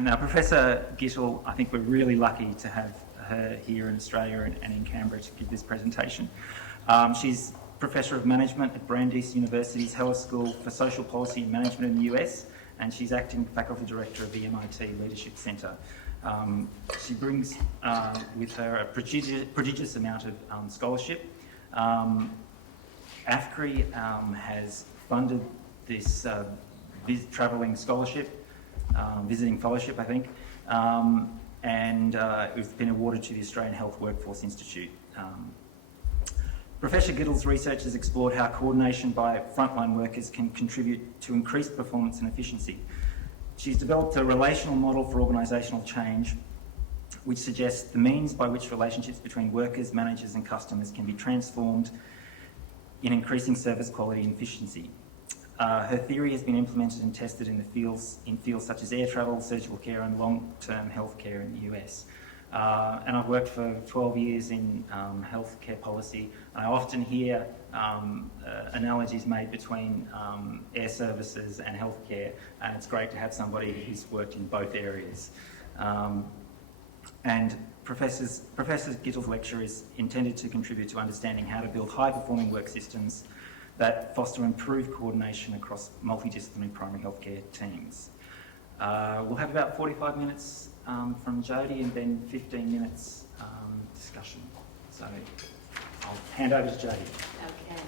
Now, Professor Gitell, I think we're really lucky to have her here in Australia and in Canberra to give this presentation. She's Professor of Management at Brandeis University's Heller School for Social Policy and Management in the US, and she's Acting Faculty Director of the MIT Leadership Centre. She brings with her a prodigious amount of scholarship. APHCRI has funded this travelling scholarship, visiting fellowship, I think, and it's been awarded to the Australian Health Workforce Institute. Professor Gittell's research has explored how coordination by frontline workers can contribute to increased performance and efficiency. She's developed a relational model for organisational change, which suggests the means by which relationships between workers, managers and customers can be transformed in increasing service quality and efficiency. Her theory has been implemented and tested in fields such as air travel, surgical care and long-term healthcare in the US. And I've worked for 12 years in healthcare policy. I often hear analogies made between air services and healthcare, and it's great to have somebody who's worked in both areas. And Professor Gittell's lecture is intended to contribute to understanding how to build high-performing work systems that foster improved coordination across multidisciplinary primary healthcare teams. We'll have about 45 minutes from Jody and then 15 minutes discussion. So I'll hand over to Jody. Okay.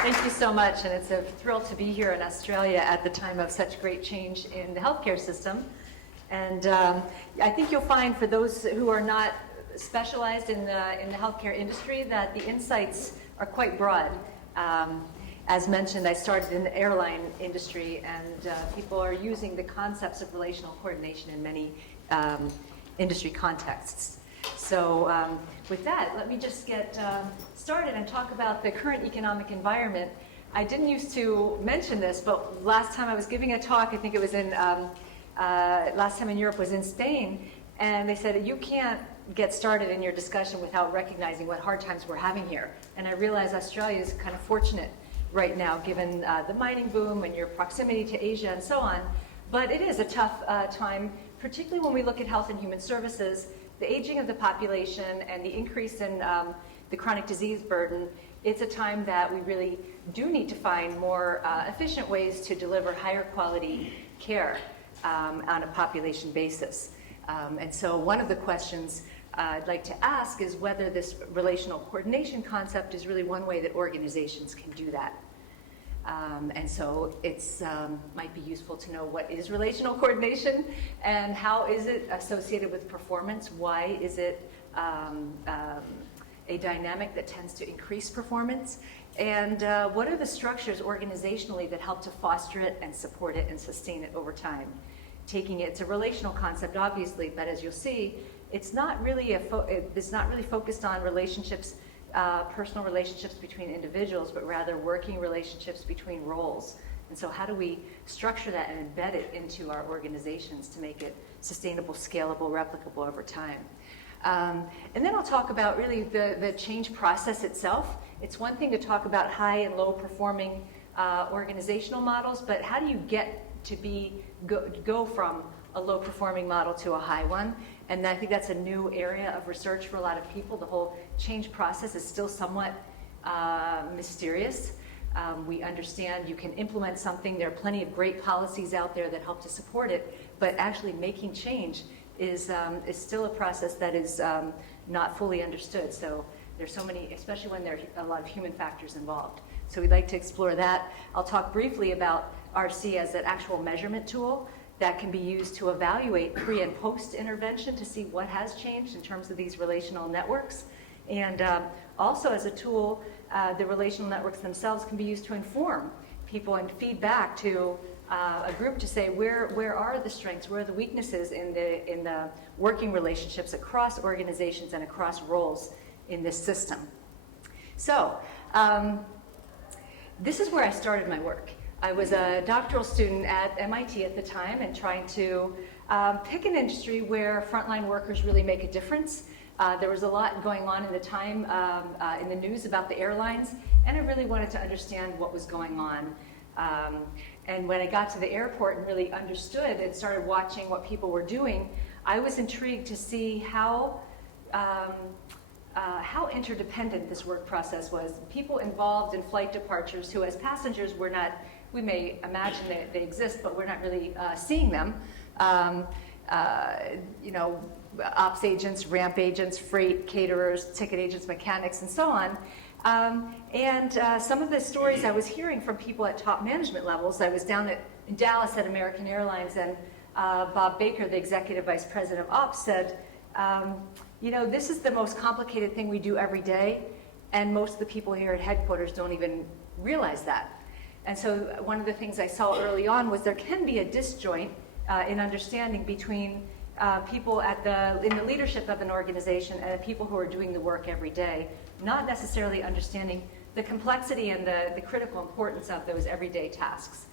Thank you so much, and it's a thrill to be here in Australia at the time of such great change in the healthcare system. And I think you'll find, for those who are not specialized in the healthcare industry, that the insights are quite broad. As mentioned, I started in the airline industry, and people are using the concepts of relational coordination in many industry contexts. So with that, let me just get started and talk about the current economic environment. I didn't used to mention this, but last time I was giving a talk, I think it was in, last time in Europe was in Spain, and they said, you can't get started in your discussion without recognizing what hard times we're having here. And I realize Australia is kind of fortunate right now, given the mining boom and your proximity to Asia and so on. But it is a tough time, particularly when we look at health and human services, the aging of the population and the increase in the chronic disease burden. It's a time that we really do need to find more efficient ways to deliver higher quality care on a population basis. And so one of the questions I'd like to ask is whether this relational coordination concept is really one way that organizations can do that. And so it's might be useful to know what is relational coordination and how is it associated with performance? Why is it a dynamic that tends to increase performance? And what are the structures organizationally that help to foster it and support it and sustain it over time? Taking it, it's a relational concept, obviously, but as you'll see, it's not really focused on relationships, personal relationships between individuals, but rather working relationships between roles. And so how do we structure that and embed it into our organizations to make it sustainable, scalable, replicable over time? And then I'll talk about really the change process itself. It's one thing to talk about high and low performing organizational models, but how do you get to go from a low performing model to a high one? And I think that's a new area of research for a lot of people. The whole change process is still somewhat mysterious. We understand you can implement something. There are plenty of great policies out there that help to support it, but actually making change is still a process that is not fully understood. So there's so many, especially when there are a lot of human factors involved. So we'd like to explore that. I'll talk briefly about RC as an actual measurement tool that can be used to evaluate pre and post intervention to see what has changed in terms of these relational networks. And also as a tool, the relational networks themselves can be used to inform people and feed back to a group to say where are the strengths, where are the weaknesses in the working relationships across organizations and across roles in this system. So this is where I started my work. I was a doctoral student at MIT at the time and trying to pick an industry where frontline workers really make a difference. There was a lot going on in the time in the news about the airlines, and I really wanted to understand what was going on. And when I got to the airport and really understood and started watching what people were doing, I was intrigued to see how interdependent this work process was. People involved in flight departures who as passengers were not, we may imagine that they exist, but we're not really seeing them. You know, ops agents, ramp agents, freight caterers, ticket agents, mechanics, and so on. Some of the stories I was hearing from people at top management levels, I was down in Dallas at American Airlines, and Bob Baker, the executive vice president of ops, said, you know, this is the most complicated thing we do every day, and most of the people here at headquarters don't even realize that. And so one of the things I saw early on was there can be a disjoint in understanding between people in the leadership of an organization and the people who are doing the work every day, not necessarily understanding the complexity and the critical importance of those everyday tasks.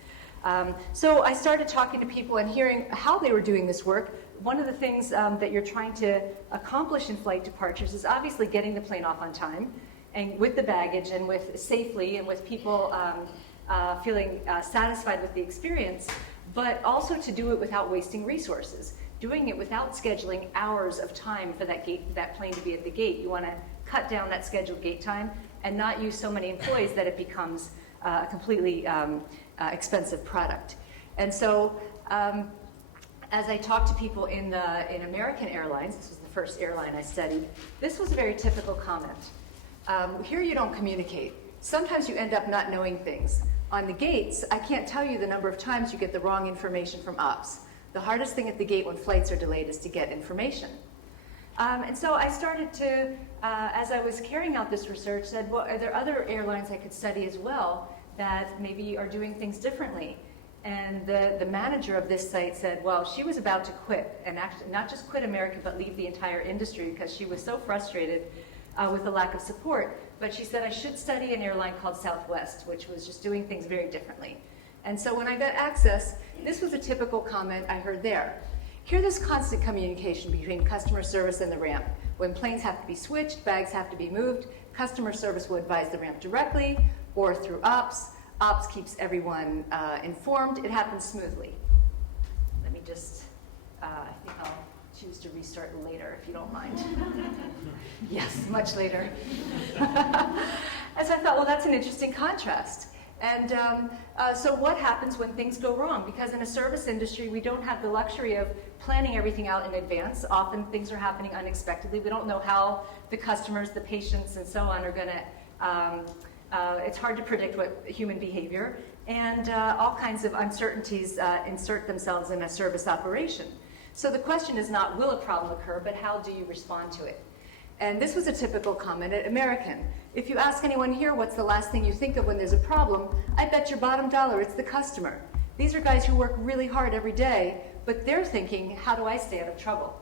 So I started talking to people and hearing how they were doing this work. One of the things that you're trying to accomplish in flight departures is obviously getting the plane off on time and with the baggage and with safely and with people feeling satisfied with the experience, but also to do it without wasting resources. Doing it without scheduling hours of time for that plane to be at the gate. You want to cut down that scheduled gate time and not use so many employees that it becomes a completely expensive product. And so as I talked to people in American Airlines, this was the first airline I studied, this was a very typical comment. Here you don't communicate. Sometimes you end up not knowing things. On the gates, I can't tell you the number of times you get the wrong information from ops. The hardest thing at the gate when flights are delayed is to get information. And so I started to, as I was carrying out this research, said, well, are there other airlines I could study as well that maybe are doing things differently? And the manager of this site said, well, she was about to quit, and actually not just quit American, but leave the entire industry because she was so frustrated with the lack of support. But she said, I should study an airline called Southwest, which was just doing things very differently. And so when I got access, this was a typical comment I heard there. Hear this constant communication between customer service and the ramp. When planes have to be switched, bags have to be moved, customer service will advise the ramp directly or through ops. Ops keeps everyone informed. It happens smoothly. Let me just, I think I'll choose to restart later if you don't mind. Yes, much later. And so I thought, well, that's an interesting contrast. And so what happens when things go wrong? Because in a service industry, we don't have the luxury of planning everything out in advance. Often things are happening unexpectedly. We don't know how the customers, the patients, and so on are going to, it's hard to predict what human behavior, and all kinds of uncertainties insert themselves in a service operation. So the question is not, will a problem occur, but how do you respond to it? And this was a typical comment at American. If you ask anyone here what's the last thing you think of when there's a problem, I bet your bottom dollar it's the customer. These are guys who work really hard every day, but they're thinking, how do I stay out of trouble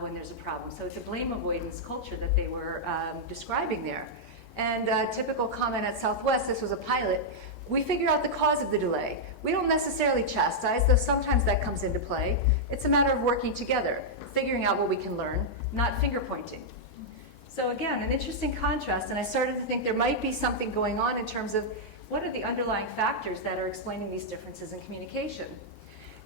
when there's a problem? So it's a blame avoidance culture that they were describing there. And a typical comment at Southwest, this was a pilot, we figure out the cause of the delay. We don't necessarily chastise, though sometimes that comes into play. It's a matter of working together, figuring out what we can learn, not finger pointing. So again, an interesting contrast, and I started to think there might be something going on in terms of what are the underlying factors that are explaining these differences in communication.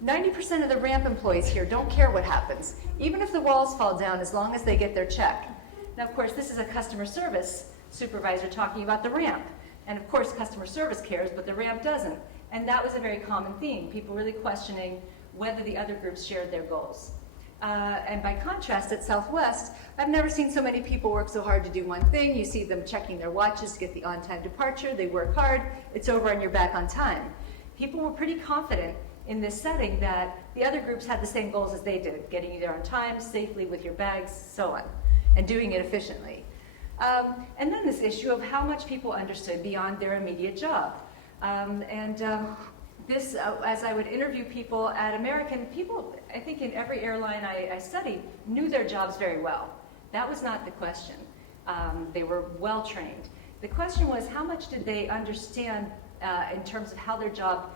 90% of the ramp employees here don't care what happens, even if the walls fall down, as long as they get their check. Now, of course, this is a customer service supervisor talking about the ramp. And of course, customer service cares, but the ramp doesn't. And that was a very common theme, people really questioning whether the other groups shared their goals. And by contrast, at Southwest, I've never seen so many people work so hard to do one thing. You see them checking their watches to get the on-time departure. They work hard. It's over and you're back on time. People were pretty confident in this setting that the other groups had the same goals as they did, getting you there on time, safely with your bags, so on, and doing it efficiently. And then this issue of how much people understood beyond their immediate job. This, as I would interview people at American, people, I think in every airline I studied, knew their jobs very well. That was not the question. They were well trained. The question was, how much did they understand in terms of how their job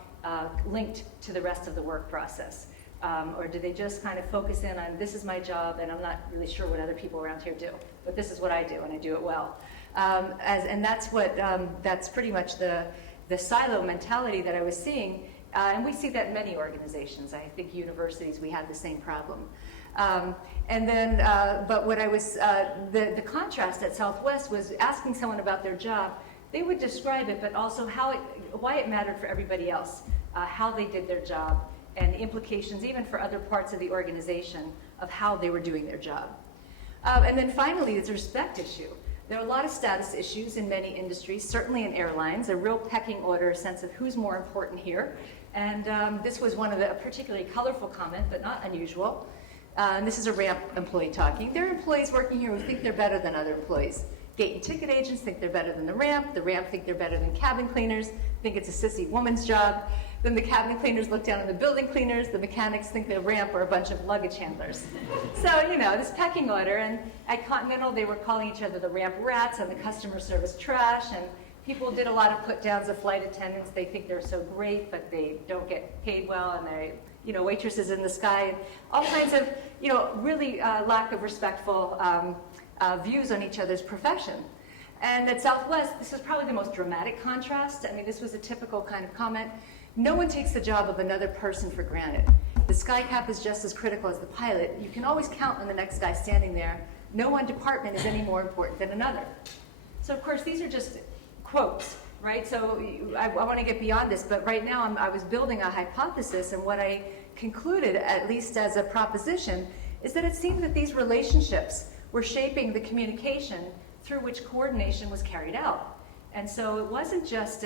linked to the rest of the work process? Or did they just kind of focus in on, this is my job, and I'm not really sure what other people around here do, but this is what I do, and I do it well. And that's what, that's pretty much the silo mentality that I was seeing. And we see that in many organizations. I think universities, we have the same problem. But what I was, the contrast at Southwest was asking someone about their job. They would describe it, but also why it mattered for everybody else, how they did their job, and the implications even for other parts of the organization of how they were doing their job. And then finally, the respect issue. There are a lot of status issues in many industries, certainly in airlines, a real pecking order, a sense of who's more important here. And this was one of a particularly colorful comment, but not unusual. And this is a ramp employee talking. There are employees working here who think they're better than other employees. Gate and ticket agents think they're better than the ramp think they're better than cabin cleaners, think it's a sissy woman's job. Then the cabin cleaners look down on the building cleaners, the mechanics think the ramp are a bunch of luggage handlers. So, this pecking order, and at Continental they were calling each other the ramp rats and the customer service trash, and people did a lot of put downs of flight attendants. They think they're so great, but they don't get paid well, and they, waitresses in the sky, and all kinds of, really lack of respectful views on each other's profession. And at Southwest, this was probably the most dramatic contrast. I mean, this was a typical kind of comment. No one takes the job of another person for granted. The sky cap is just as critical as the pilot. You can always count on the next guy standing there. No one department is any more important than another. So of course, these are just quotes, right? So I want to get beyond this, but right now I was building a hypothesis, and what I concluded, at least as a proposition, is that it seemed that these relationships were shaping the communication through which coordination was carried out. And so it wasn't just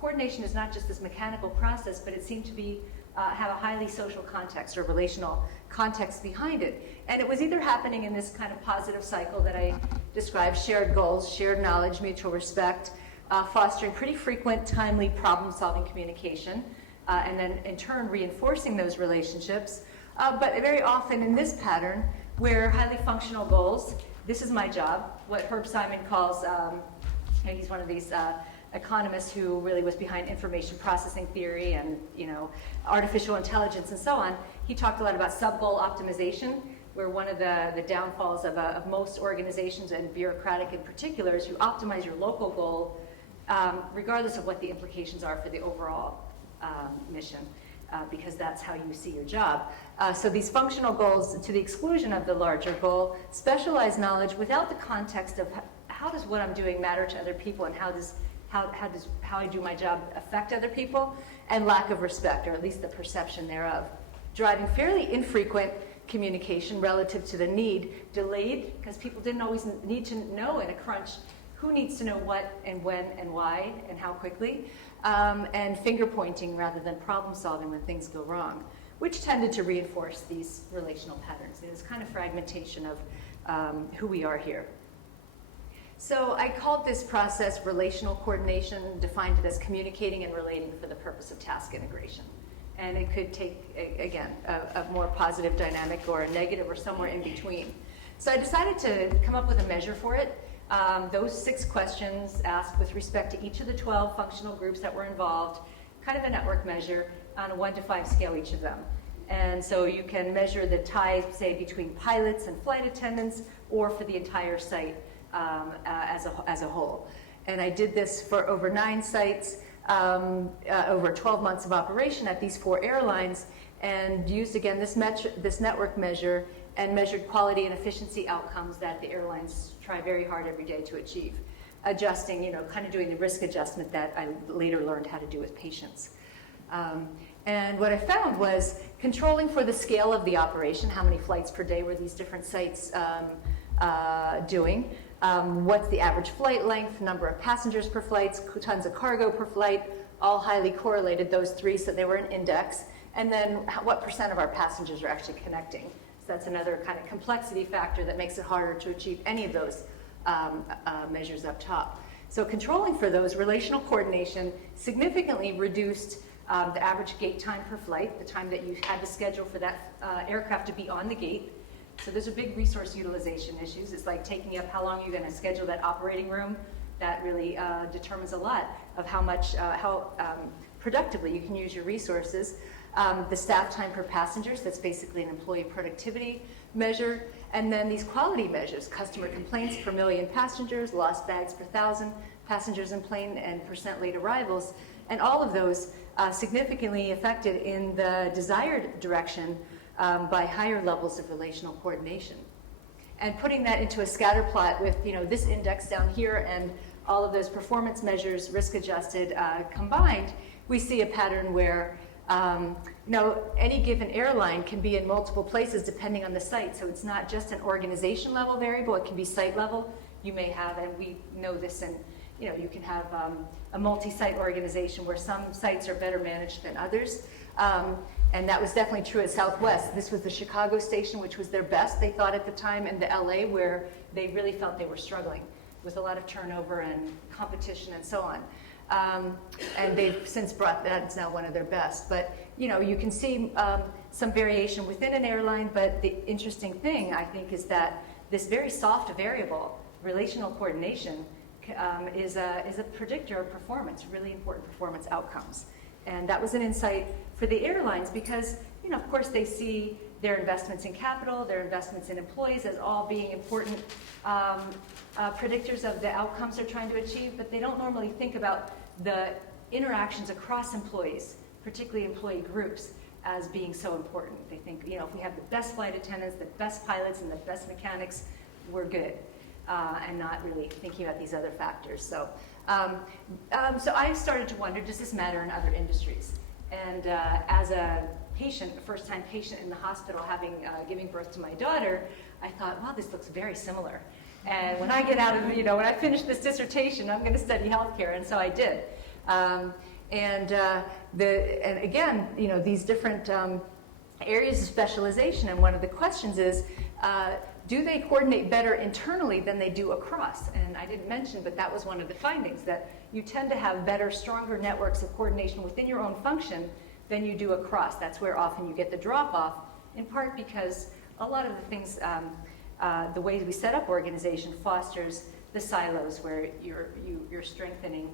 coordination is not just this mechanical process, but it seemed to be have a highly social context or relational context behind it. And it was either happening in this kind of positive cycle that I described, shared goals, shared knowledge, mutual respect, fostering pretty frequent, timely problem-solving communication, and then in turn reinforcing those relationships. But very often in this pattern, where highly functional goals, this is my job, what Herb Simon calls, he's one of these economists who really was behind information processing theory and artificial intelligence and so on. He talked a lot about sub-goal optimization, where one of the downfalls of most organizations, and bureaucratic in particular, is you optimize your local goal regardless of what the implications are for the overall mission, because that's how you see your job. So these functional goals, to the exclusion of the larger goal, specialized knowledge without the context of how does what I'm doing matter to other people, and how I do my job affect other people, and lack of respect, or at least the perception thereof, driving fairly infrequent communication relative to the need, delayed, because people didn't always need to know in a crunch who needs to know what and when and why and how quickly, and finger pointing rather than problem solving when things go wrong, which tended to reinforce these relational patterns. There's kind of fragmentation of who we are here. So I called this process relational coordination, defined it as communicating and relating for the purpose of task integration. And it could take, again, a more positive dynamic or a negative or somewhere in between. So I decided to come up with a measure for it. Those 6 questions asked with respect to each of the 12 functional groups that were involved, kind of a network measure on a 1 to 5 scale, each of them. And so you can measure the tie, say, between pilots and flight attendants, or for the entire site as a whole. And I did this for over 9 sites, over 12 months of operation at these 4 airlines, and used again this network measure, and measured quality and efficiency outcomes that the airlines try very hard every day to achieve. Adjusting, kind of doing the risk adjustment that I later learned how to do with patients. And what I found was controlling for the scale of the operation, how many flights per day were these different sites doing, what's the average flight length, number of passengers per flight, tons of cargo per flight, all highly correlated, those 3, so they were an index, and then what % of our passengers are actually connecting. So that's another kind of complexity factor that makes it harder to achieve any of those measures up top. So controlling for those, relational coordination significantly reduced the average gate time per flight, the time that you had to schedule for that aircraft to be on the gate. So those are big resource utilization issues. It's like taking up how long you're going to schedule that operating room. That really determines a lot of how productively you can use your resources. The staff time per passengers, that's basically an employee productivity measure. And then these quality measures, customer complaints per million passengers, lost bags per 1,000 passengers in plane, and % late arrivals. And all of those significantly affected in the desired direction by higher levels of relational coordination. And putting that into a scatter plot with this index down here and all of those performance measures, risk-adjusted, combined, we see a pattern where any given airline can be in multiple places depending on the site. So it's not just an organization level variable, it can be site level. You may have, and we know this, and you can have a multi-site organization where some sites are better managed than others. And that was definitely true at Southwest. This was the Chicago station, which was their best, they thought at the time, and the LA, where they really felt they were struggling with a lot of turnover and competition and so on. And they've since brought that, it's now one of their best. But you can see some variation within an airline, but the interesting thing, I think, is that this very soft variable, relational coordination, is a predictor of performance, really important performance outcomes. And that was an insight for the airlines because, of course, they see their investments in capital, their investments in employees as all being important predictors of the outcomes they're trying to achieve, but they don't normally think about the interactions across employees, particularly employee groups, as being so important. They think, if we have the best flight attendants, the best pilots, and the best mechanics, we're good, and not really thinking about these other factors. So I started to wonder, does this matter in other industries? And as a patient, a first-time patient in the hospital, giving birth to my daughter, I thought, wow, this looks very similar. And when I get out of, when I finish this dissertation, I'm going to study healthcare, and so I did. And again, these different areas of specialization, and one of the questions is, do they coordinate better internally than they do across? And I didn't mention, but that was one of the findings, that you tend to have better, stronger networks of coordination within your own function than you do across. That's where often you get the drop-off, in part because a lot of the things, the way we set up organization fosters the silos where you're strengthening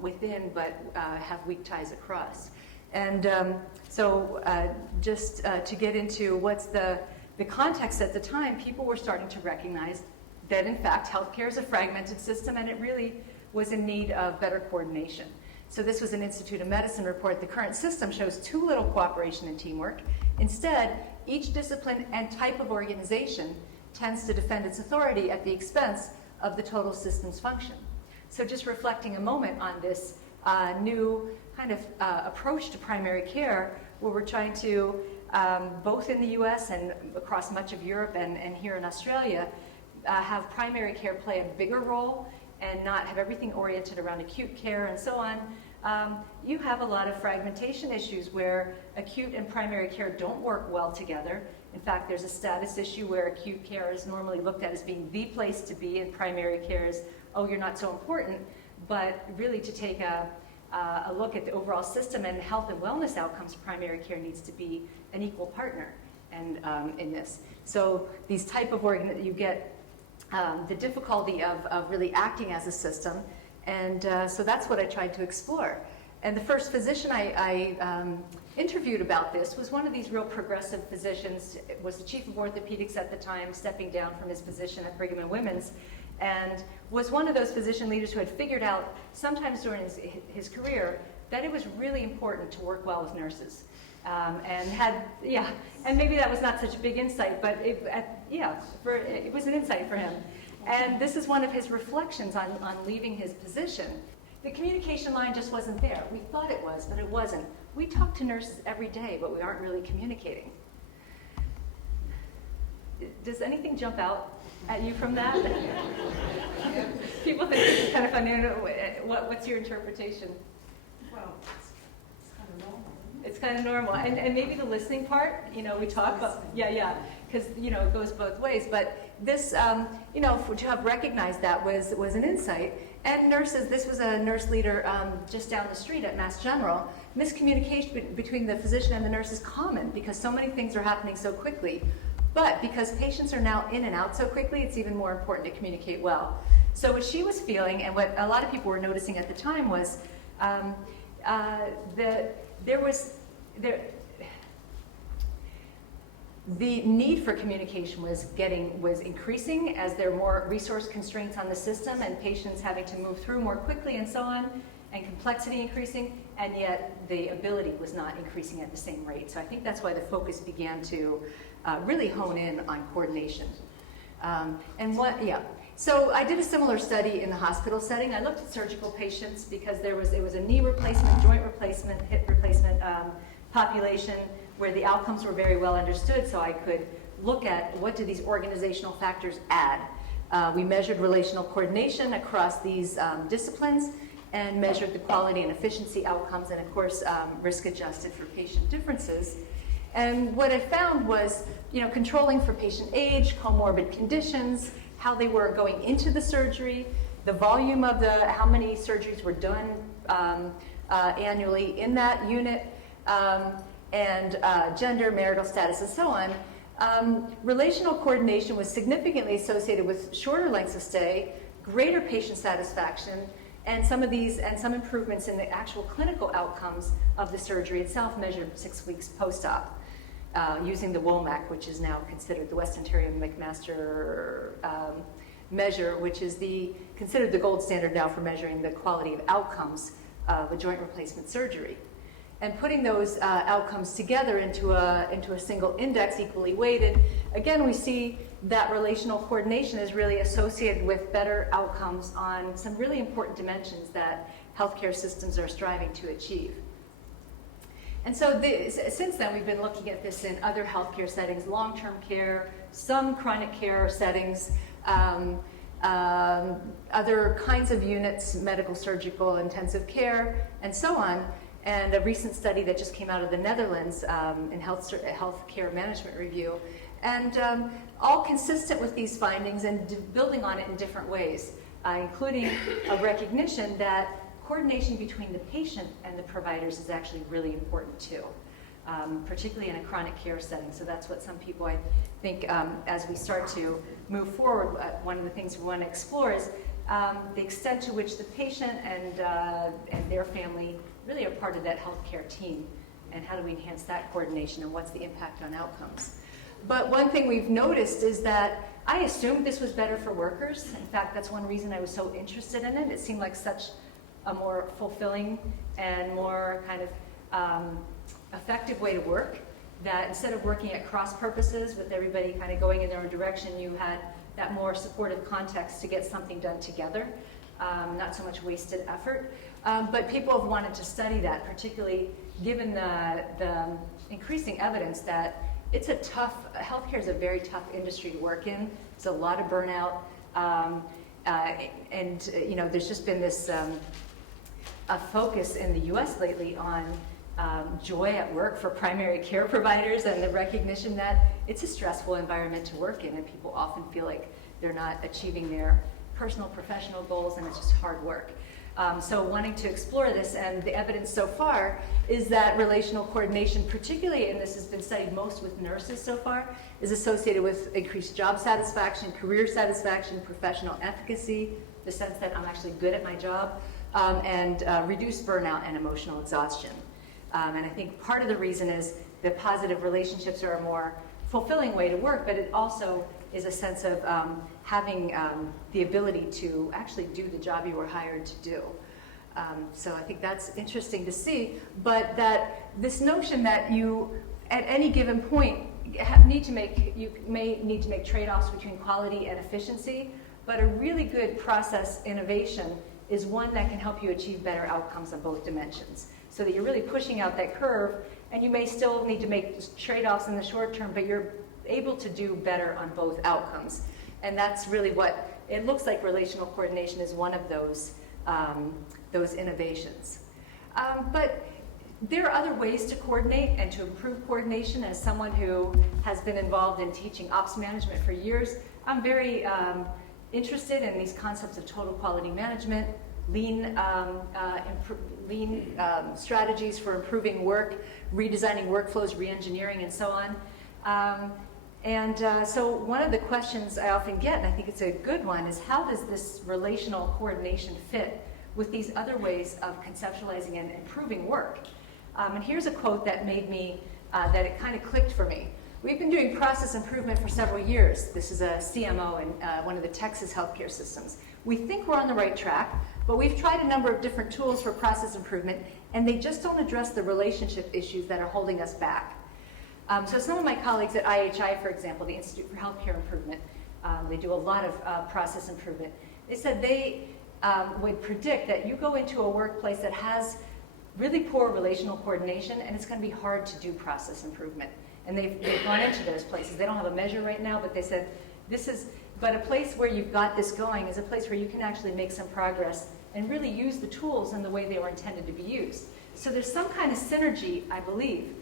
within, but have weak ties across. And just to get into what's the context at the time, people were starting to recognize that, in fact, healthcare is a fragmented system, and it really was in need of better coordination. So this was an Institute of Medicine report. The current system shows too little cooperation and teamwork. Instead, each discipline and type of organization tends to defend its authority at the expense of the total system's function. So just reflecting a moment on this new kind of approach to primary care, where we're trying to, both in the US and across much of Europe and here in Australia, have primary care play a bigger role and not have everything oriented around acute care and so on. You have a lot of fragmentation issues where acute and primary care don't work well together. In fact, there's a status issue where acute care is normally looked at as being the place to be, and primary care is, oh, you're not so important. But really, to take a look at the overall system and health and wellness outcomes, primary care needs to be an equal partner and in this. So these type of you get the difficulty of really acting as a system, and so that's what I tried to explore. And the first physician I interviewed about this was one of these real progressive physicians, was the chief of orthopedics at the time, stepping down from his position at Brigham and Women's, and was one of those physician leaders who had figured out sometimes during his career that it was really important to work well with nurses. And maybe that was not such a big insight, but it was an insight for him. And this is one of his reflections on leaving his position. The communication line just wasn't there. We thought it was, but it wasn't. We talk to nurses every day, but we aren't really communicating. Does anything jump out at you from that? People think this is kind of funny. What's your interpretation? Well, it's kind of normal. It's kind of normal. And maybe the listening part, we talk about, because, it goes both ways. But this, to have recognized that was an insight. And nurses, this was a nurse leader just down the street at Mass General. Miscommunication between the physician and the nurse is common because so many things are happening so quickly. But because patients are now in and out so quickly, it's even more important to communicate well. So what she was feeling, and what a lot of people were noticing at the time, was the need for communication was increasing as there were more resource constraints on the system and patients having to move through more quickly and so on. and complexity increasing, and yet the ability was not increasing at the same rate. So I think that's why the focus began to really hone in on coordination. So I did a similar study in the hospital setting. I looked at surgical patients because it was a knee replacement, joint replacement, hip replacement population where the outcomes were very well understood, so I could look at what do these organizational factors add. We measured relational coordination across these disciplines and measured the quality and efficiency outcomes, and of course risk adjusted for patient differences. And what I found was, controlling for patient age, comorbid conditions, how they were going into the surgery, the volume of how many surgeries were done annually in that unit, and gender, marital status, and so on. Relational coordination was significantly associated with shorter lengths of stay, greater patient satisfaction, and some improvements in the actual clinical outcomes of the surgery itself measured 6 weeks post-op. Using the WOMAC, which is now considered the West Ontario McMaster measure, which is considered the gold standard now for measuring the quality of outcomes of a joint replacement surgery. And putting those outcomes together into a single index, equally weighted, again, we see that relational coordination is really associated with better outcomes on some really important dimensions that healthcare systems are striving to achieve. And so since then, we've been looking at this in other healthcare settings, long-term care, some chronic care settings, other kinds of units, medical, surgical, intensive care, and so on. And a recent study that just came out of the Netherlands in Healthcare Management Review, and all consistent with these findings and building on it in different ways, including a recognition that coordination between the patient and the providers is actually really important too, particularly in a chronic care setting. So that's what some people, I think, as we start to move forward, one of the things we want to explore is the extent to which the patient and their family really are part of that healthcare team, and how do we enhance that coordination, and what's the impact on outcomes. But one thing we've noticed is that I assumed this was better for workers. In fact, that's one reason I was so interested in it. It seemed like such a more fulfilling and more kind of effective way to work, that instead of working at cross purposes with everybody kind of going in their own direction, you had that more supportive context to get something done together, not so much wasted effort. But people have wanted to study that, particularly given the increasing evidence that healthcare is a very tough industry to work in. It's a lot of burnout, and there's just been this a focus in the U.S. lately on joy at work for primary care providers, and the recognition that it's a stressful environment to work in, and people often feel like they're not achieving their personal, professional goals, and it's just hard work. So wanting to explore this, and the evidence so far is that relational coordination, particularly, and this has been studied most with nurses so far, is associated with increased job satisfaction, career satisfaction, professional efficacy, the sense that I'm actually good at my job, and reduced burnout and emotional exhaustion. And I think part of the reason is that positive relationships are a more fulfilling way to work, but it also is a sense of having the ability to actually do the job you were hired to do. So I think that's interesting to see, but that this notion that you, at any given point, you may need to make trade-offs between quality and efficiency, but a really good process innovation is one that can help you achieve better outcomes on both dimensions, so that you're really pushing out that curve, and you may still need to make trade-offs in the short term, but you're able to do better on both outcomes. And that's really what it looks like. Relational coordination is one of those innovations. But there are other ways to coordinate and to improve coordination. As someone who has been involved in teaching ops management for years, I'm very interested in these concepts of total quality management, lean strategies for improving work, redesigning workflows, re-engineering, and so on. So one of the questions I often get, and I think it's a good one, is how does this relational coordination fit with these other ways of conceptualizing and improving work? And here's a quote that made me, that it kind of clicked for me. We've been doing process improvement for several years. This is a CMO in one of the Texas healthcare systems. We think we're on the right track, But we've tried a number of different tools for process improvement, and they just don't address the relationship issues that are holding us back. So some of my colleagues at IHI, for example, the Institute for Healthcare Improvement, they do a lot of process improvement. They said they would predict that you go into a workplace that has really poor relational coordination, and it's going to be hard to do process improvement. And they've gone into those places. They don't have a measure right now, but they said but a place where you've got this going is a place where you can actually make some progress and really use the tools in the way they were intended to be used. So there's some kind of synergy, I believe,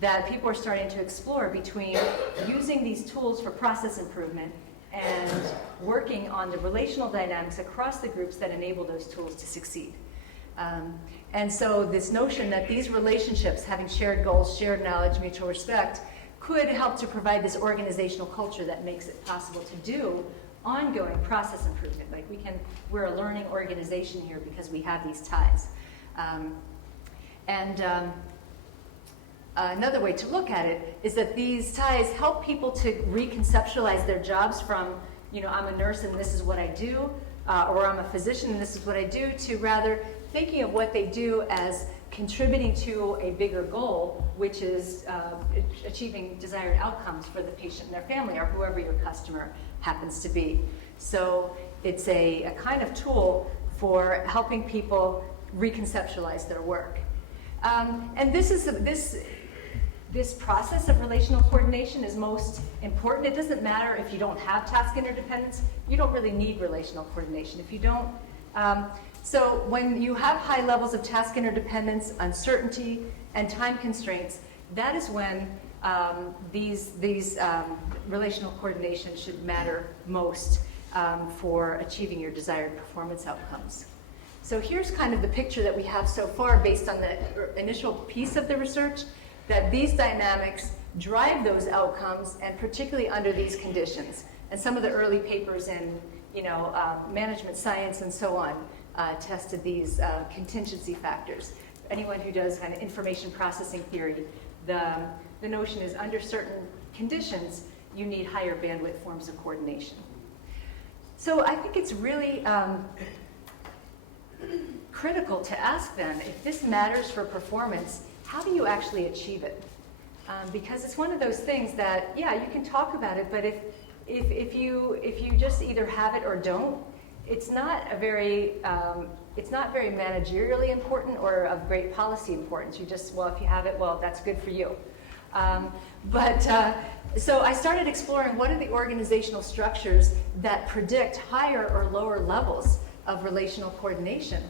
that people are starting to explore between using these tools for process improvement and working on the relational dynamics across the groups that enable those tools to succeed. And so this notion that these relationships, having shared goals, shared knowledge, mutual respect, could help to provide this organizational culture that makes it possible to do ongoing process improvement. Like we're a learning organization here because we have these ties. Another way to look at it is that these ties help people to reconceptualize their jobs from, I'm a nurse and this is what I do, or I'm a physician and this is what I do, to rather thinking of what they do as contributing to a bigger goal, which is achieving desired outcomes for the patient and their family, or whoever your customer happens to be. So it's a kind of tool for helping people reconceptualize their work. And this process of relational coordination is most important. It doesn't matter if you don't have task interdependence. You don't really need relational coordination. If you don't, so when you have high levels of task interdependence, uncertainty, and time constraints, that is when these relational coordination should matter most for achieving your desired performance outcomes. So here's kind of the picture that we have so far based on the initial piece of the research, that these dynamics drive those outcomes, and particularly under these conditions. And some of the early papers in management science and so on tested these contingency factors. Anyone who does kind of information processing theory, the notion is under certain conditions, you need higher bandwidth forms of coordination. So I think it's really critical to ask then, if this matters for performance, how do you actually achieve it? Because it's one of those things that, yeah, you can talk about it, but if you just either have it or don't, it's not very managerially important or of great policy importance. You just, well, if you have it, well, that's good for you. So I started exploring what are the organizational structures that predict higher or lower levels of relational coordination.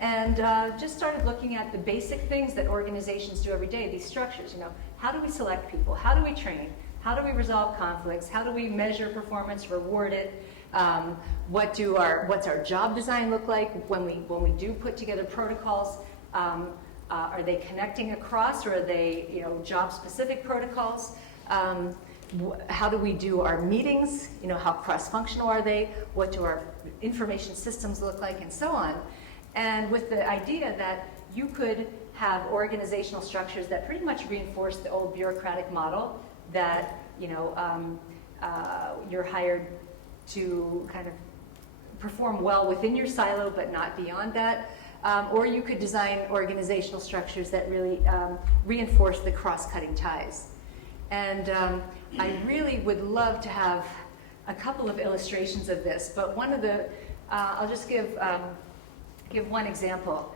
And just started looking at the basic things that organizations do every day, these structures. How do we select people? How do we train? How do we resolve conflicts? How do we measure performance, reward it? What's our job design look like when we do put together protocols? Are they connecting across, or are they job-specific protocols? How do we do our meetings? How cross-functional are they? What do our information systems look like, and so on? And with the idea that you could have organizational structures that pretty much reinforce the old bureaucratic model that you're hired to kind of perform well within your silo but not beyond that. Or you could design organizational structures that really reinforce the cross-cutting ties. And I really would love to have a couple of illustrations of this, but one of the, I'll just give one example.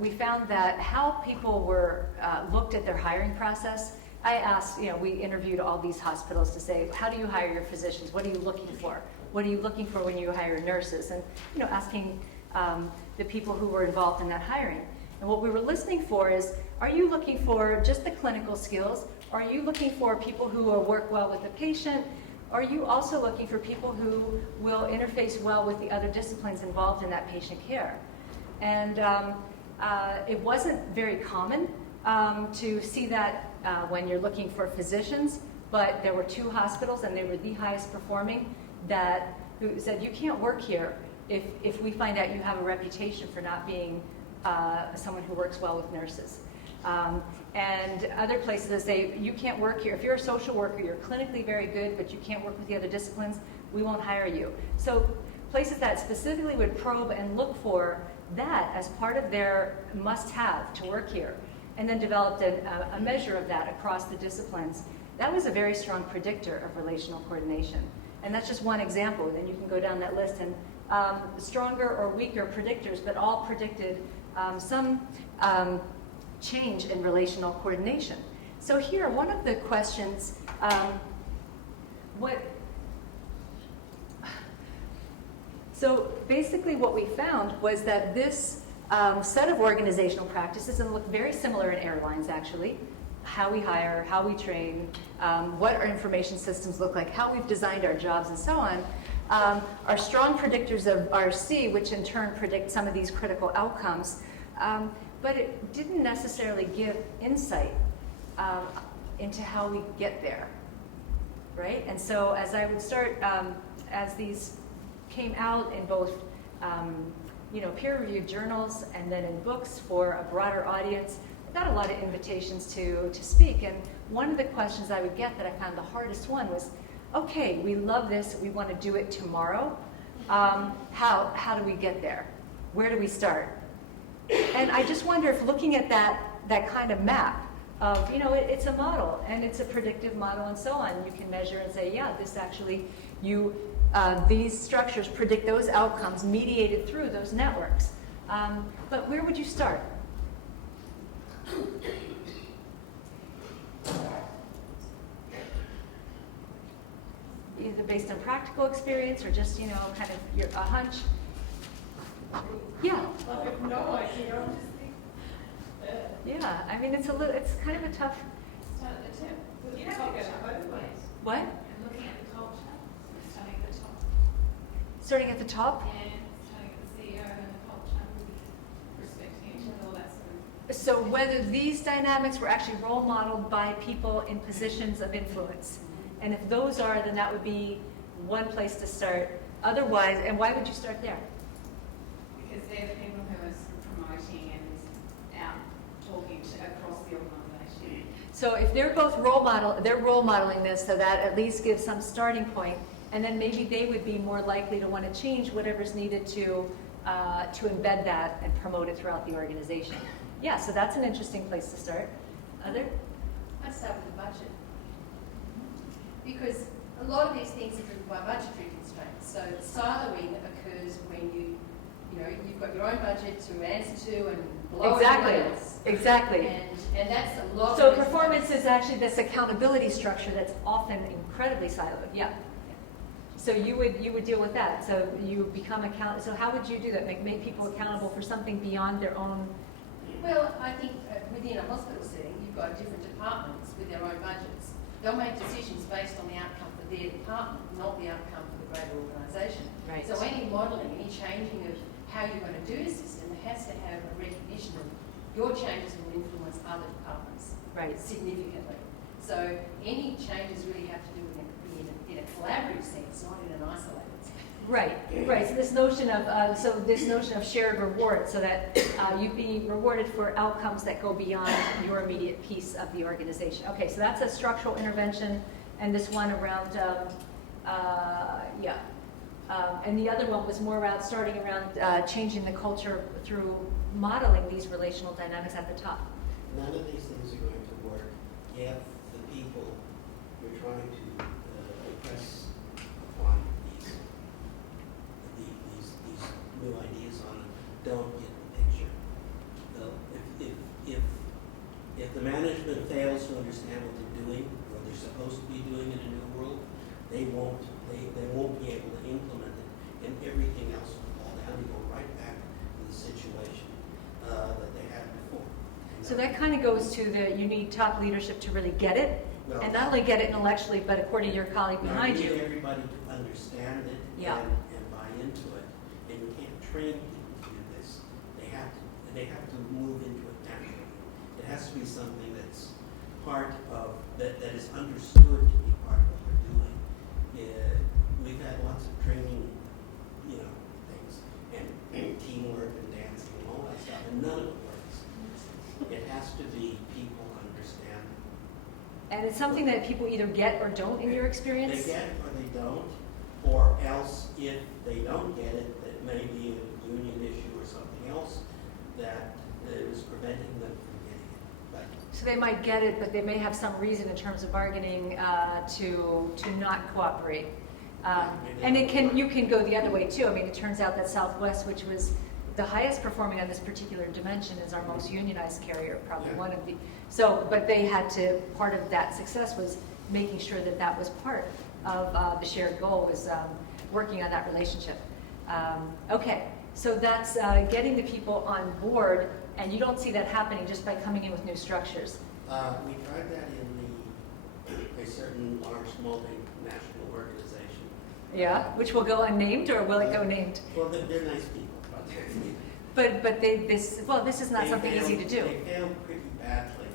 We found that how people were looked at their hiring process. I asked, we interviewed all these hospitals to say, how do you hire your physicians? What are you looking for? What are you looking for when you hire nurses? And asking the people who were involved in that hiring. And what we were listening for is, are you looking for just the clinical skills? Are you looking for people who will work well with the patient? Are you also looking for people who will interface well with the other disciplines involved in that patient care? And it wasn't very common to see that when you're looking for physicians, but there were 2 hospitals, and they were the highest performing, who said, you can't work here if we find out you have a reputation for not being someone who works well with nurses. And other places that say, you can't work here. If you're a social worker, you're clinically very good, but you can't work with the other disciplines, we won't hire you. So places that specifically would probe and look for that as part of their must-have to work here, and then developed a measure of that across the disciplines. That was a very strong predictor of relational coordination. And that's just one example. Then you can go down that list, and stronger or weaker predictors, but all predicted some change in relational coordination. So here, one of the questions, so basically what we found was that this set of organizational practices, and look very similar in airlines actually, how we hire, how we train, what our information systems look like, how we've designed our jobs and so on, are strong predictors of RC, which in turn predict some of these critical outcomes. But it didn't necessarily give insight into how we get there, right? And so as I would start, as these came out in both peer-reviewed journals and then in books for a broader audience, I got a lot of invitations to speak. And one of the questions I would get that I found the hardest one was, okay, we love this, we want to do it tomorrow. How do we get there? Where do we start? And I just wonder if looking at that kind of map of, it's a model and it's a predictive model and so on, you can measure and say, yeah, this actually, these structures predict those outcomes mediated through those networks. But where would you start? Either based on practical experience or just, kind of a hunch. Yeah. I have no idea. Yeah, I mean, it's kind of a tough. You have to go both ways. What? And looking at the culture, starting at the top. Starting at the top? And starting at the CEO and the culture, respecting each other, all that sort of. So whether these dynamics were actually role modeled by people in positions of influence. And if those are, then that would be one place to start. Otherwise, and why would you start there? Because they're the people who are promoting and out talking across the organisation. So if they're both role modeling this, so that at least gives some starting point, and then maybe they would be more likely to want to change whatever's needed to embed that and promote it throughout the organization. Yeah, so that's an interesting place to start. Other? I'd start with the budget. Because a lot of these things are driven by budgetary constraints. So siloing occurs when you've got your own budget to answer to and below Exactly. everyone else. Exactly. And that's a lot So of performance is actually this accountability structure that's often incredibly siloed. Yeah. So you would deal with that. So you become accountable. So how would you do that? Make people accountable for something beyond their own. Well, I think within a hospital setting, you've got different departments with their own budgets. They'll make decisions based on the outcome for their department, not the outcome for the greater organisation. Right. So any modelling, any changing of how you're going to do the system has to have a recognition of your changes will influence other departments significantly. So any changes really have to do in a collaborative sense, not in an isolated sense. Right. So this notion of shared reward, so that you'd be rewarded for outcomes that go beyond your immediate piece of the organization. Okay, so that's a structural intervention, and this one around, and the other one was more around starting around changing the culture through modeling these relational dynamics at the top. None of these things are going to work if the people you're trying to impress upon these new ideas on don't get the picture. If the management fails to understand what they're doing, what they're supposed to be doing in a new world, they won't be able to implement it, and everything else will fall down and go right back to the situation that they had before. So that kind of goes to you need top leadership to really get it, Well, and not only get it intellectually, but according to your colleague behind you you. need everybody to understand it Yeah. and buy into it, and you can't train people to do this. They have to move into it naturally. It has to be something that's part of that is understood to be part of what they're doing. We've had lots of training, things and teamwork and dancing and all that stuff, and none of it works. It has to be people understand. And it's something that people either get or don't in your experience? They get it or they don't, or else if they don't get it, that may be a union issue or something else that is preventing them from getting it. But So they might get it, but they may have some reason in terms of bargaining to not cooperate. And you can go the other way too. I mean, it turns out that Southwest, which was the highest performing on this particular dimension, is our most unionized carrier, probably one of the. So, but they had to. Part of that success was making sure that that was part of the shared goal, was working on that relationship. Okay, so that's getting the people on board, and you don't see that happening just by coming in with new structures. we tried that in a certain large multinational organization. Yeah, which will go unnamed, or will it go named? Well, they're nice people. But this is not something easy to do. They failed pretty badly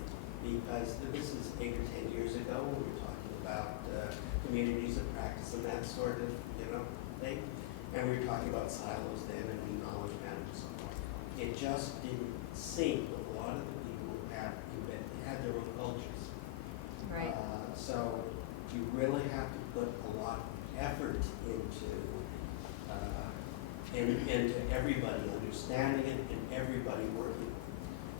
because this is 8 or 10 years ago when we were talking about communities of practice and that sort of thing, and we were talking about silos then and knowledge management and so on. It just didn't sync with a lot of the people who had their own cultures. Right. So you really have to put a lot of effort into everybody understanding it and everybody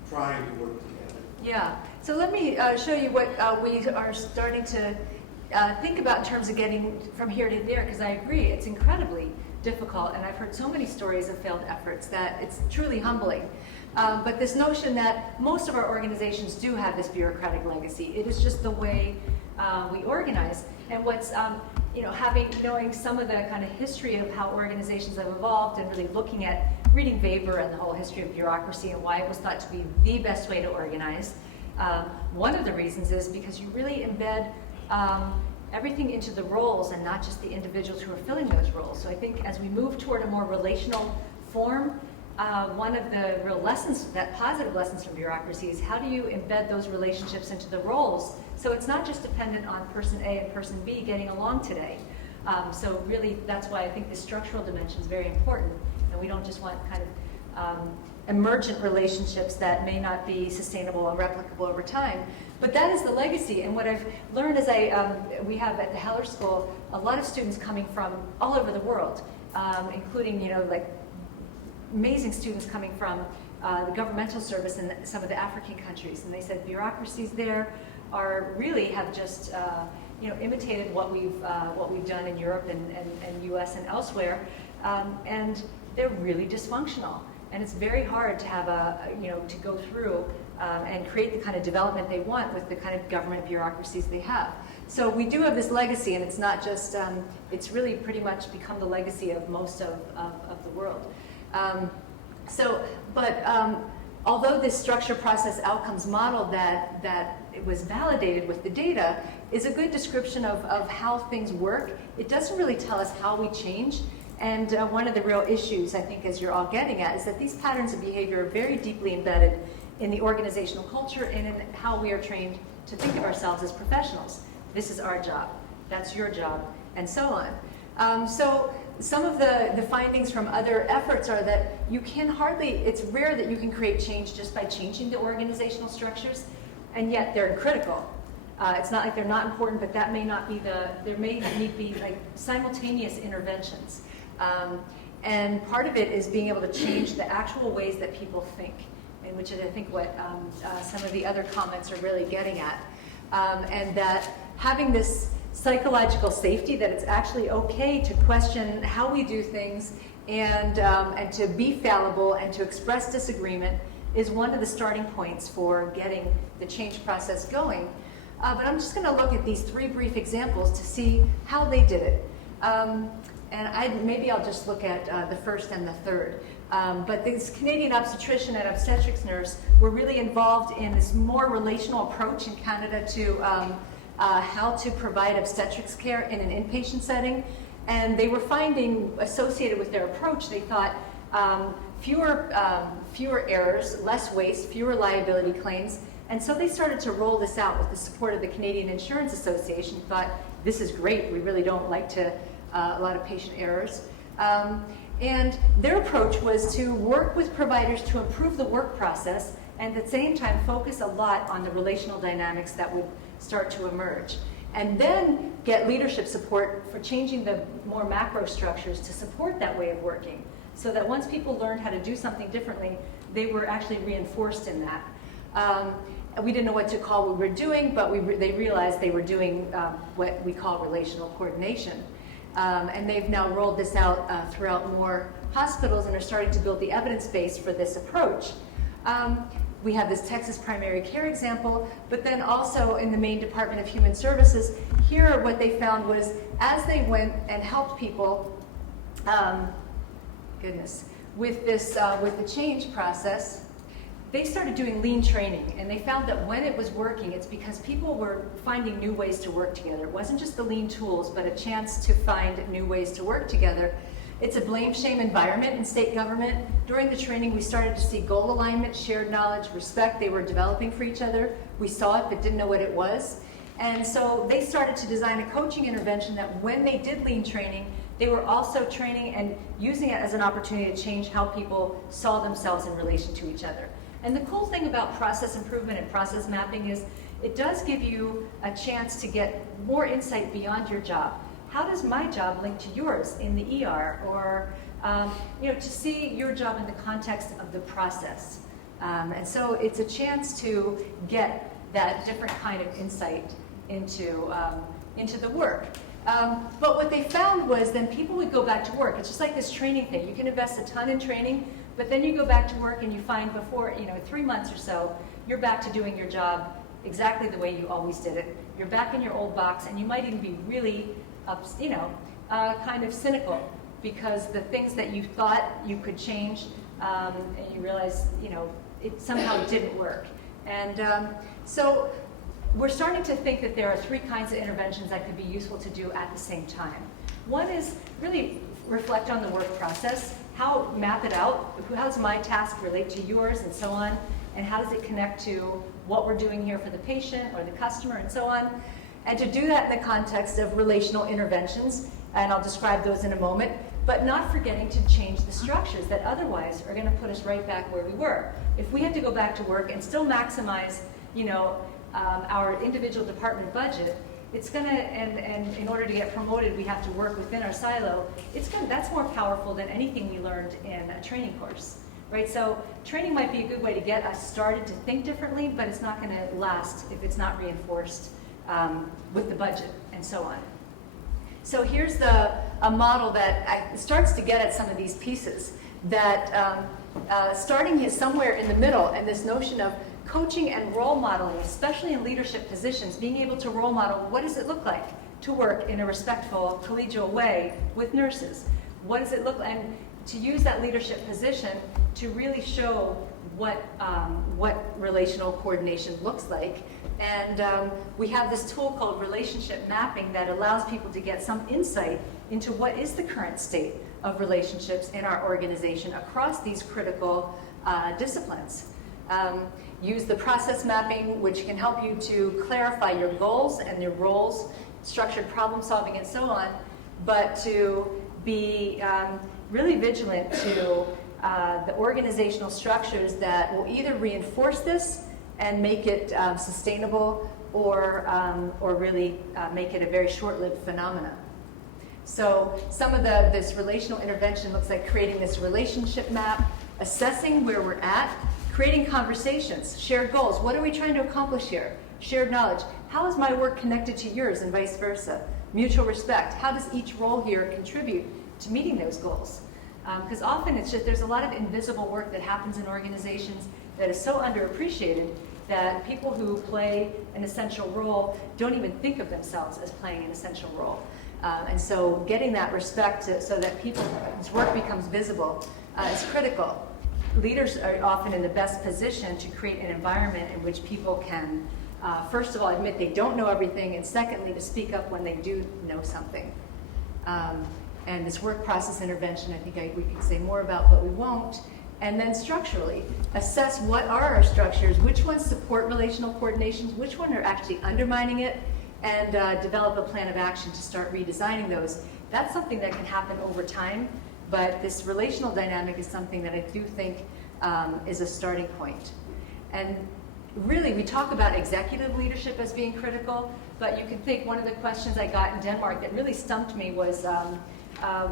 trying to work together. Yeah. So let me show you what we are starting to think about in terms of getting from here to there, because I agree it's incredibly difficult, and I've heard so many stories of failed efforts that it's truly humbling. But this notion that most of our organizations do have this bureaucratic legacy, it is just the way we organize. And what's knowing some of the kind of history of how organizations have evolved, and really looking at reading Weber and the whole history of bureaucracy and why it was thought to be the best way to organize. One of the reasons is because you really embed everything into the roles and not just the individuals who are filling those roles. So I think as we move toward a more relational form, one of the real lessons, that positive lessons from bureaucracy, is how do you embed those relationships into the roles so it's not just dependent on person A and person B getting along today. So really that's why I think the structural dimension is very important, and we don't just want kind of emergent relationships that may not be sustainable and replicable over time. But that is the legacy, and what I've learned is we have at the Heller School a lot of students coming from all over the world, including like amazing students coming from the governmental service in some of the African countries, and they said bureaucracies there have just imitated what we've done in Europe and U.S. and elsewhere, and they're really dysfunctional, and it's very hard to have to go through and create the kind of development they want with the kind of government bureaucracies they have. So we do have this legacy, and it's not just it's really pretty much become the legacy of most of the world. Although this structure, process, outcomes model that it was validated with the data is a good description of how things work, it doesn't really tell us how we change. And one of the real issues, I think, as you're all getting at, is that these patterns of behavior are very deeply embedded in the organizational culture and in how we are trained to think of ourselves as professionals. This is our job, that's your job, and so on. So some of the findings from other efforts are that it's rare that you can create change just by changing the organizational structures, and yet they're critical. It's not like they're not important, but that may not be there may need to be like simultaneous interventions. And part of it is being able to change the actual ways that people think, and which is, I think, what some of the other comments are really getting at. And that having this psychological safety, that it's actually okay to question how we do things and to be fallible and to express disagreement, is one of the starting points for getting the change process going. But I'm just going to look at these 3 brief examples to see how they did it. And maybe I'll just look at the first and the third. But this Canadian obstetrician and obstetrics nurse were really involved in this more relational approach in Canada to how to provide obstetrics care in an inpatient setting. And they were finding, associated with their approach, they thought fewer errors, less waste, fewer liability claims. And so they started to roll this out with the support of the Canadian Insurance Association. Thought, this is great, we really don't like a lot of patient errors. And their approach was to work with providers to improve the work process, and at the same time focus a lot on the relational dynamics that would start to emerge. and then get leadership support for changing the more macro structures to support that way of working, so that once people learned how to do something differently, they were actually reinforced in that. We didn't know what to call what we were doing, but they realized they were doing what we call relational coordination. And they've now rolled this out throughout more hospitals and are starting to build the evidence base for this approach. We have this Texas primary care example, but then also in the Maine Department of Human Services, here what they found was as they went and helped people, with the change process, they started doing lean training, and they found that when it was working, it's because people were finding new ways to work together. It wasn't just the lean tools, but a chance to find new ways to work together. It's a blame-shame environment in state government. During the training, we started to see goal alignment, shared knowledge, respect they were developing for each other. We saw it, but didn't know what it was. And so they started to design a coaching intervention that when they did lean training, they were also training and using it as an opportunity to change how people saw themselves in relation to each other. And the cool thing about process improvement and process mapping is it does give you a chance to get more insight beyond your job. How does my job link to yours in the ER? Or to see your job in the context of the process. And so it's a chance to get that different kind of insight into the work. But what they found was then people would go back to work. It's just like this training thing. You can invest a ton in training, but then you go back to work and you find before, 3 months or so, you're back to doing your job exactly the way you always did it. You're back in your old box, and you might even be really, kind of cynical because the things that you thought you could change, and you realize, it somehow didn't work. And so we're starting to think that there are 3 kinds of interventions that could be useful to do at the same time. One is really reflect on the work process. Map it out. How does my task relate to yours and so on? And how does it connect to what we're doing here for the patient or the customer and so on? And to do that in the context of relational interventions, and I'll describe those in a moment, but not forgetting to change the structures that otherwise are going to put us right back where we were. If we had to go back to work and still maximize, our individual department budget, it's going to, and in order to get promoted, we have to work within our silo. That's more powerful than anything we learned in a training course, right? So training might be a good way to get us started to think differently, but it's not going to last if it's not reinforced with the budget and so on. So here's a model that starts to get at some of these pieces. That starting is somewhere in the middle, and this notion of coaching and role modeling, especially in leadership positions, being able to role model what does it look like to work in a respectful, collegial way with nurses. What does it look like? And to use that leadership position to really show what relational coordination looks like. And we have this tool called relationship mapping that allows people to get some insight into what is the current state of relationships in our organization across these critical disciplines. Use the process mapping, which can help you to clarify your goals and your roles, structured problem solving and so on, but to be really vigilant to the organizational structures that will either reinforce this and make it sustainable or really make it a very short-lived phenomenon. So some of this relational intervention looks like creating this relationship map, assessing where we're at, creating conversations, shared goals. What are we trying to accomplish here? Shared knowledge. How is my work connected to yours and vice versa? Mutual respect. How does each role here contribute to meeting those goals? Because often it's just there's a lot of invisible work that happens in organizations that is so underappreciated that people who play an essential role don't even think of themselves as playing an essential role. And so getting that respect so that people's work becomes visible is critical. Leaders are often in the best position to create an environment in which people can, first of all, admit they don't know everything, and secondly, to speak up when they do know something. And this work process intervention, I think we could say more about, but we won't. And then structurally, assess what are our structures, which ones support relational coordinations, which ones are actually undermining it, and develop a plan of action to start redesigning those. That's something that can happen over time. But this relational dynamic is something that I do think is a starting point. And really, we talk about executive leadership as being critical, but you can think one of the questions I got in Denmark that really stumped me was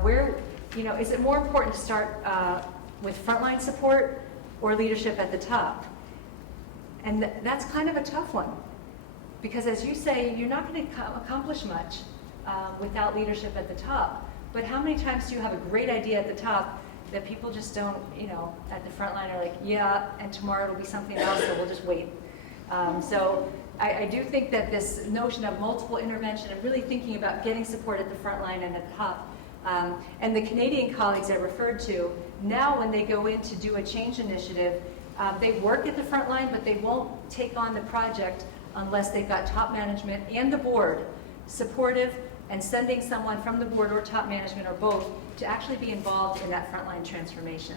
where, is it more important to start with frontline support or leadership at the top? And that's kind of a tough one, because as you say, you're not going to accomplish much without leadership at the top. But how many times do you have a great idea at the top that people just don't, at the front line are like, yeah, and tomorrow it'll be something else, so we'll just wait. So I do think that this notion of multiple intervention and really thinking about getting support at the front line and at the top, and the Canadian colleagues I referred to, now when they go in to do a change initiative, they work at the front line, but they won't take on the project unless they've got top management and the board supportive and sending someone from the board or top management or both to actually be involved in that frontline transformation.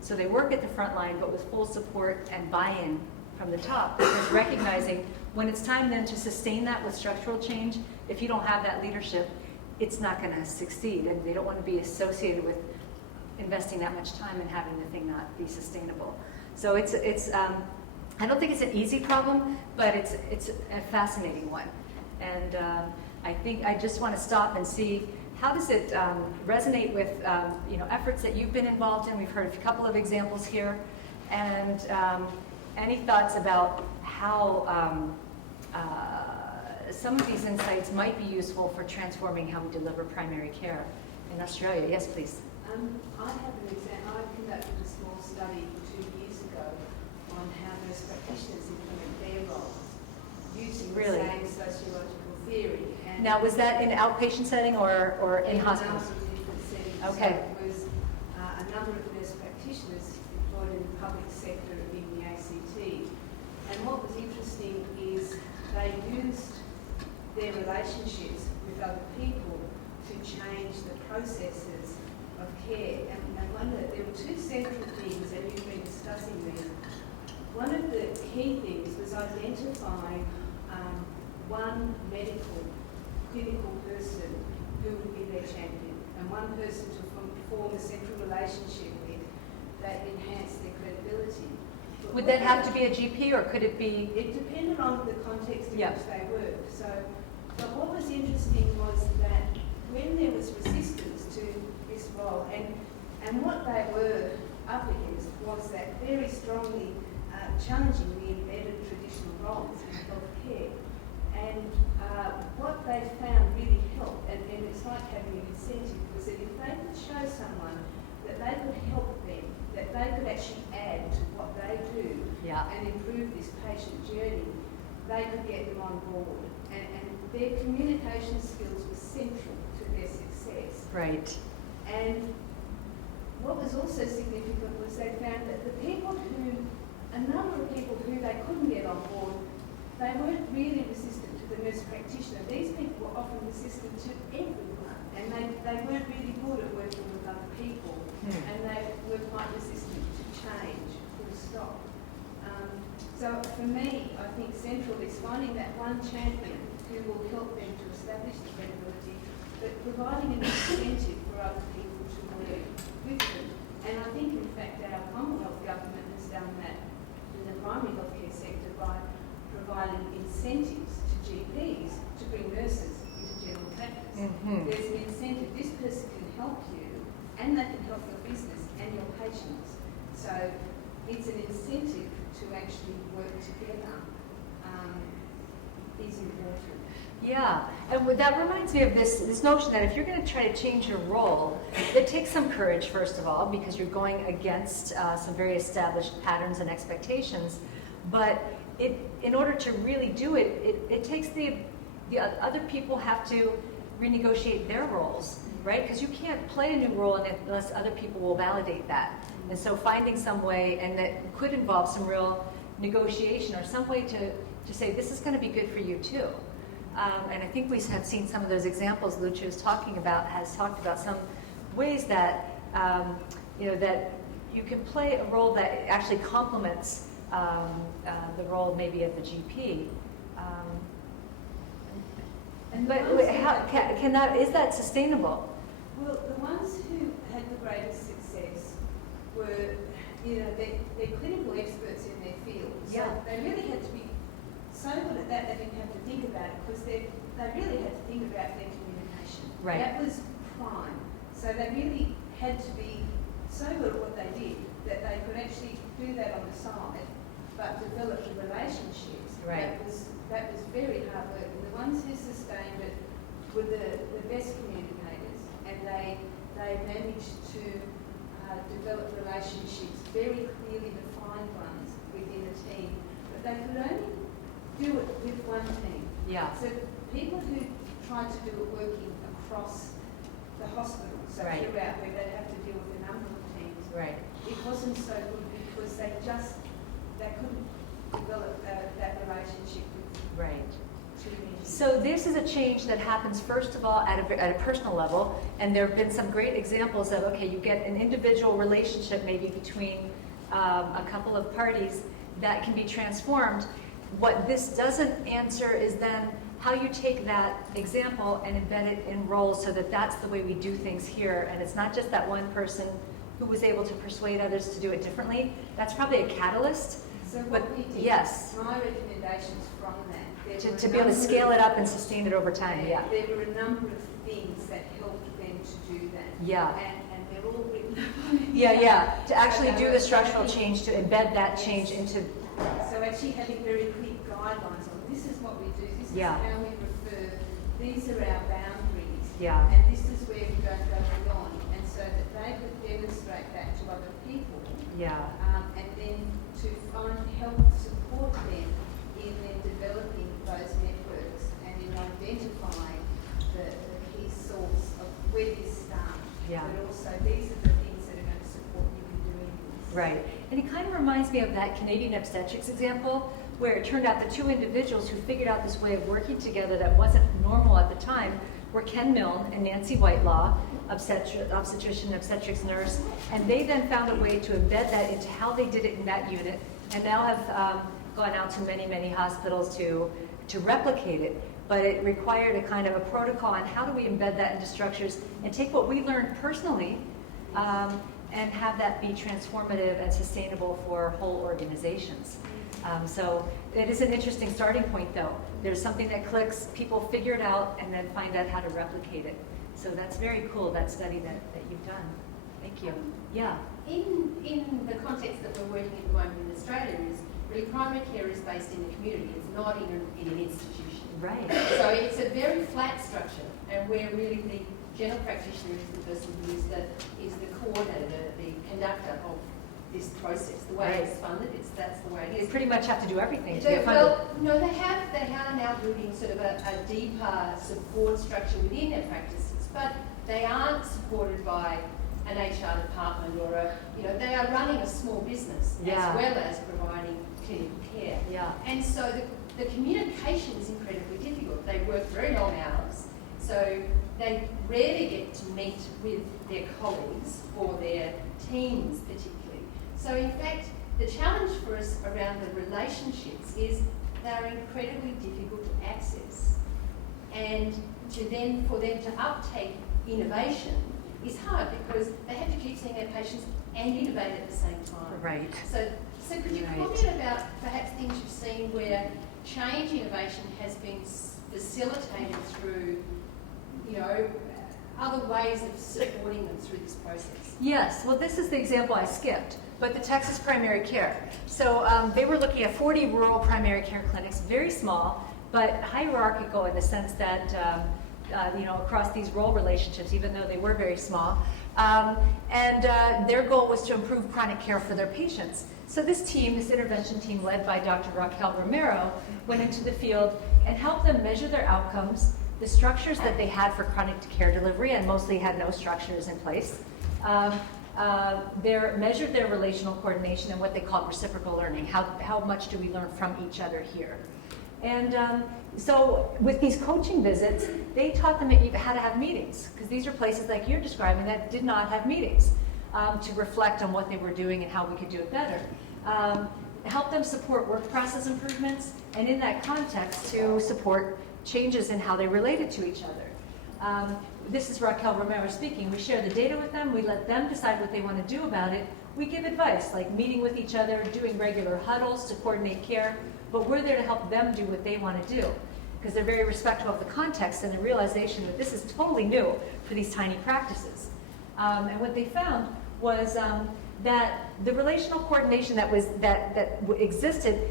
So they work at the front line, but with full support and buy-in from the top, because recognizing when it's time then to sustain that with structural change, if you don't have that leadership, it's not going to succeed, and they don't want to be associated with investing that much time and having the thing not be sustainable. So it's I don't think it's an easy problem, but it's a fascinating one. And I think I just want to stop and see how does it resonate with efforts that you've been involved in. We've heard a couple of examples here, and any thoughts about how some of these insights might be useful for transforming how we deliver primary care in Australia? Yes, please. I have an example. I conducted a small study 2 years ago on how nurse practitioners implement their roles using Really? the same sociological theory. And Now, was that in an outpatient setting or in hospitals? a number of different settings. Okay. So it was a number of nurse practitioners employed in the public sector in the ACT. And what was interesting is they used their relationships with other people to change the processes of care. And there were two central things, and you've been discussing these. One of the key things was identifying one medical, clinical person who would be their champion, and one person to form a central relationship with that enhanced their credibility. Would that have to be a GP, or could it be? It depended on the context in Yeah. which they worked. So, but what was interesting was that when there was resistance to this role, and what they were up against was that very strongly challenging the embedded traditional roles in healthcare. And what they found really helped, and it's like having an incentive, was that if they could show someone that they could help them, that they could actually add to what they do Yeah. and improve this patient journey, they could get them on board. And their communication skills were central to their success. Right. And what was also significant was they found that a number of people who they couldn't get on board, they weren't really resistant to the nurse practitioner. These people were often resistant to everyone, and they weren't really good at working with other people, and they were quite resistant to change, full stop. So for me, I think central is finding that one champion who will help them to establish the credibility, but providing an incentive for other people to work with them. And I think, in fact, our Commonwealth government has done that in the primary healthcare sector by providing incentives to GPs to bring nurses into general practice. Mm-hmm. There's an incentive. This person can help you, and they can help your business and your patients. So it's an incentive to actually work together is important. Yeah, and that reminds me of this notion that if you're going to try to change your role, it takes some courage, first of all, because you're going against some very established patterns and expectations. But in order to really do it, it takes the other people have to renegotiate their roles, right? Because you can't play a new role unless other people will validate that. And so finding some way, and that could involve some real negotiation or some way to say, this is going to be good for you too. And I think we have seen some of those examples Lucia has talked about some ways that, that you can play a role that actually complements the role maybe of the GP. But is that sustainable? Well, the ones who had the greatest success were, they're clinical experts in their field. Yeah. So they really had to be so good at that they didn't have to think about it, because they really had to think about their communication. Right. That was prime. So they really had to be so good at what they did that they could actually do that on the side, but develop the relationships. Right. That was very hard work. And the ones who sustained it were the best communicators, and they managed to develop relationships, very clearly defined ones within the team. But they could only do it with one team. Yeah. So people who tried to do it working across the hospital, so Right. throughout, where they'd have to deal with a number of teams, Right. it wasn't so good because they couldn't develop that relationship with Right. too many. So this is a change that happens, first of all, at a personal level, and there have been some great examples of, okay, you get an individual relationship maybe between a couple of parties that can be transformed. What this doesn't answer is then how you take that example and embed it in roles so that that's the way we do things here, and it's not just that one person who was able to persuade others to do it differently. That's probably a catalyst. So But what we did, yes. my recommendations from that, there were To a be able to number scale of- it up and sustain it over time, yeah. There were a number of things that helped them to do that. Yeah. And they're all written. Yeah. To actually do the structural change, to embed that change into, So actually having very clear guidelines on this is what we do, this is Yeah. how we refer, these are our boundaries. Yeah. And this is where we don't go beyond. And so that they could demonstrate that to other people. yeah, And then to help support them in then developing those networks and in identifying the key source of where you start. Yeah. But also these are the things that are going to support you in doing this. right. And it kind of reminds me of that Canadian obstetrics example, where it turned out the two individuals who figured out this way of working together that wasn't normal at the time were Ken Milne and Nancy Whitelaw, obstetrician and obstetrics nurse, and they then found a way to embed that into how they did it in that unit, and now have gone out to many, many hospitals to replicate it. But it required a kind of a protocol on how do we embed that into structures and take what we learned personally and have that be transformative and sustainable for whole organizations. So it is an interesting starting point, though. There's something that clicks, people figure it out, and then find out how to replicate it. So that's very cool, that study that you've done. Thank you. Yeah. In the context that we're working at the moment in Australia is really primary care is based in the community. It's not in an institution. Right. So it's a very flat structure, and where really the general practitioner is the person who is the coordinator, the conductor of this process. The way it's funded, that's the way it You is. pretty much have to do everything to get funded. Well, no, they are now building sort of a deeper support structure within their practices, but they aren't supported by an HR department or they are running a small business Yeah. as well as providing clinical care. Yeah. And so the communication is incredibly difficult. They work very long hours, so they rarely get to meet with their colleagues or their teams particularly. So in fact, the challenge for us around the relationships is they're incredibly difficult to access. And for them to uptake innovation is hard because they have to keep seeing their patients and innovate at the same time. Right. So could you Right. comment about perhaps things you've seen where change innovation has been facilitated through, other ways of supporting them through this process? Yes, well, this is the example I skipped, but the Texas primary care. So they were looking at 40 rural primary care clinics, very small, but hierarchical in the sense that, across these role relationships, even though they were very small. Their goal was to improve chronic care for their patients. So this intervention team led by Dr. Raquel Romero, went into the field and helped them measure their outcomes, the structures that they had for chronic care delivery, and mostly had no structures in place. Measured their relational coordination and what they called reciprocal learning. How much do we learn from each other here? And so with these coaching visits, they taught them how to have meetings, because these are places like you're describing that did not have meetings to reflect on what they were doing and how we could do it better. Help them support work process improvements, and in that context to support changes in how they related to each other. This is Raquel Romero speaking. We share the data with them. We let them decide what they want to do about it. We give advice, like meeting with each other, doing regular huddles to coordinate care, but we're there to help them do what they want to do, because they're very respectful of the context and the realization that this is totally new for these tiny practices. And what they found was that the relational coordination that existed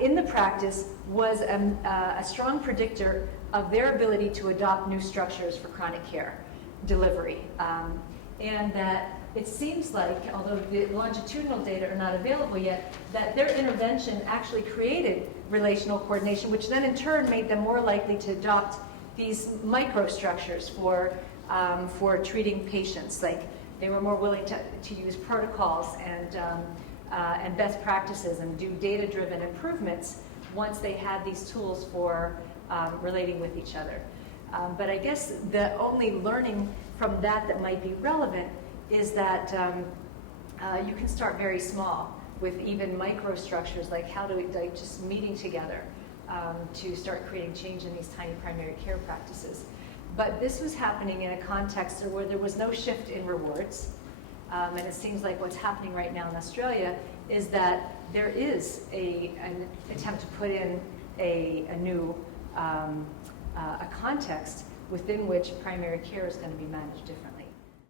in the practice was a strong predictor of their ability to adopt new structures for chronic care delivery. And that it seems like, although the longitudinal data are not available yet, that their intervention actually created relational coordination, which then in turn made them more likely to adopt these microstructures for treating patients. Like they were more willing to use protocols and best practices and do data-driven improvements once they had these tools for relating with each other. But I guess the only learning from that might be relevant is that you can start very small with even microstructures, like just meeting together to start creating change in these tiny primary care practices. But this was happening in a context where there was no shift in rewards. And it seems like what's happening right now in Australia is that there is an attempt to put in a new a context within which primary care is going to be managed differently.